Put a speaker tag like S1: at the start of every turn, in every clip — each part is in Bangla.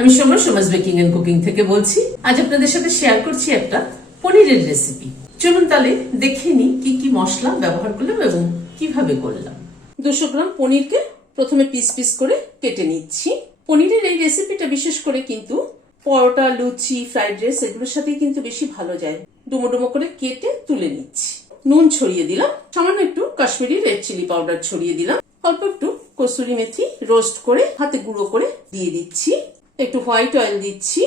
S1: আমি সময় সমাজ বেকিং এন্ড কুকিং থেকে বলছি, আজ আপনাদের সাথে শেয়ার করছি একটা পনিরের রেসিপি চলুন তাহলে দেখে নিই কি কি মশলা ব্যবহার করলাম এবং কীভাবে করলাম। দুশো গ্রাম পনিরকে প্রথমে পিস পিস করে কেটে নিচ্ছি। পনিরের এই রেসিপিটা বিশেষ করে কিন্তু পরোটা, লুচি ফ্রাইড রাইস এগুলোর সাথে কিন্তু বেশি ভালো যায়। ডুমো ডুমো করে কেটে তুলে নিচ্ছি। নুন ছড়িয়ে দিলাম। সামান্য একটু কাশ্মীরি রেড চিলি পাউডার ছড়িয়ে দিলাম। অল্প একটু কসুরি মেথি রোস্ট করে হাতে গুঁড়ো করে দিয়ে দিচ্ছি। একটু হোয়াইট অয়েল দিচ্ছি,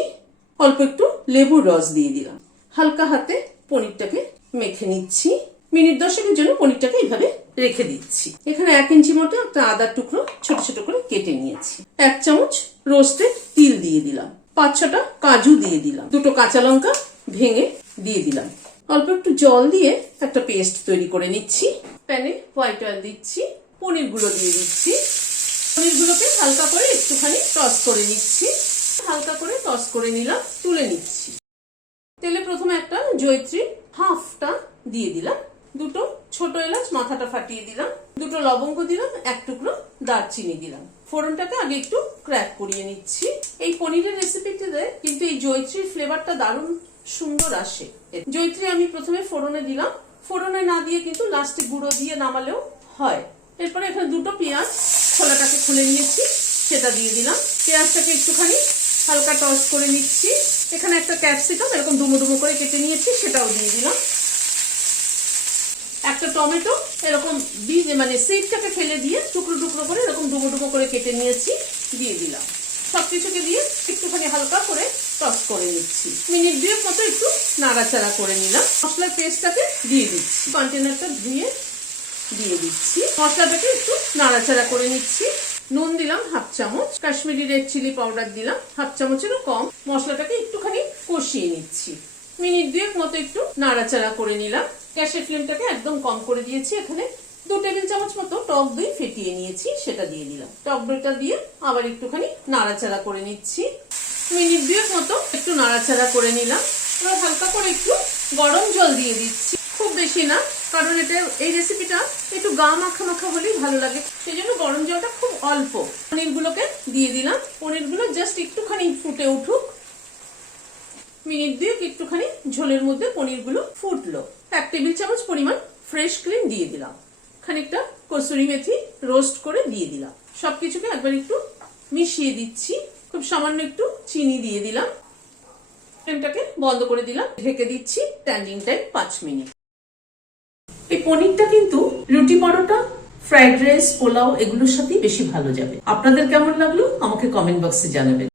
S1: অল্প একটু লেবুর রস দিয়ে দিলাম। হালকা হাতে পনিরটাকে মেখে নিচ্ছি। মিনিট দশেকের জন্য পনিরটাকে এইভাবে রেখে দিচ্ছি। এখানে এক ইঞ্চি মতো একটা আদার টুকরো ছোট ছোট করে কেটে নিয়েছি। এক চামচ রোস্টেড তিল দিয়ে দিলাম। পাঁচ ছটা কাজু দিয়ে দিলাম। দুটো কাঁচা লঙ্কা ভেঙে দিয়ে দিলাম। অল্প একটু জল দিয়ে একটা পেস্ট তৈরি করে নিচ্ছি। প্যানে হোয়াইট অয়েল দিচ্ছি, পনিরগুলো দিয়ে দিচ্ছি। পনিরগুলোকে হালকা করে একটুখানি টস করে নিচ্ছি। হালকা করে টস করে নিলাম, তুলে নিচ্ছি। তেলে প্রথমে একটা জয়ত্রী হাফটা দিয়ে দিলাম। দুটো ছোট এলাচ মাথাটা ফাটিয়ে দিলাম। দুটো লবঙ্গ দিলাম, এক টুকরো দারচিনি দিলাম। ফোড়নটাকে আগে একটু ক্র্যাক করিয়ে নিচ্ছি। এই পনিরের রেসিপিটিতে কিন্তু এই জয়ত্রীর ফ্লেভারটা দারুণ সুন্দর আসে। জয়ত্রী আমি প্রথমে ফোড়নে দিলাম। ফোড়নে না দিয়ে কিন্তু লাস্টে গুঁড়ো দিয়ে নামালেও হয়। এরপরে এখানে দুটো পেঁয়াজ ছোলাটাকে খুলে নিয়েছি, সেটা দিয়ে দিলাম। পেঁয়াজটাকে একটুখানি হালকা টস করে নিচ্ছি। এখানে একটা ক্যাপসিকাম এরকম ডুমো ডুমো করে কেটে নিয়েছি, সেটাও দিয়ে দিলাম। একটা টমেটো, এরকম বীজ মানে সিডটাকে ফেলে দিয়ে টুকরো টুকরো করে এরকম ডুবো ডুবো করে কেটে নিয়েছি, দিয়ে দিলাম। সব কিছুকে দিয়ে একটুখানি হালকা করে টস করে নিচ্ছি। মিনিট দুয়েক মতো একটু নাড়াচাড়া করে নিলাম। মশলার পেস্টটাকে দিয়ে দিচ্ছি। কন্টেনারটা ধুয়ে দিয়ে দিচ্ছি। মশলাটাকে একটু নাড়াচাড়া করে নিচ্ছি। নুন দিলাম হাফ চামচ। কাশ্মীরি রেড চিলি পাউডার দিলাম হাফ চামচেরও কম। মশলাটাকে একটুখানি কষিয়ে নিচ্ছি। মিনিট দুয়েক মতো একটু নাড়াচাড়া করে নিলাম। গ্যাসের ফ্লেমটাকে একদম কম করে দিয়েছি। এখানে দু টেবিল চামচ মতো টক দই ফেটিয়ে নিয়েছি, সেটা দিয়ে দিলাম। টক দইটা দিয়ে আবার একটুখানি নাড়াচাড়া করে নিচ্ছি। মিনিট দুয়েক মতো একটু নাড়াচাড়া করে নিলাম। হালকা করে একটু গরম জল দিয়ে দিচ্ছি। বেশি না, কারণ এটা, এই রেসিপিটা একটু গা মাখা মাখা হলেই ভালো লাগে। সেই জন্য গরম জলটা খুব অল্প। পনিরগুলোকে দিয়ে দিলাম। পনিরগুলো জাস্ট একটুখানি ফুটে উঠুক। মিনিট দুয়েক একটুখানি ঝোলের মধ্যে পনিরগুলো ফুটলো। এক টেবিল চামচ পরিমাণ ফ্রেশ ক্রিম দিয়ে দিলাম। খানিকটা কসুরি মেথি রোস্ট করে দিয়ে দিলাম। সবকিছুকে একবার একটু মিশিয়ে দিচ্ছি। খুব সামান্য একটু চিনি দিয়ে দিলাম। ফ্লেমটাকে বন্ধ করে দিলাম। ঢেকে দিচ্ছি স্ট্যান্ডিং টাইম পাঁচ মিনিট। এই পনিরটা কিন্তু রুটি পরোটা, ফ্রাইড রাইস, পোলাও, এগুলোর সাথেই বেশি ভালো যাবে। আপনাদের কেমন লাগল? আমাকে কমেন্ট বক্সে জানাবেন।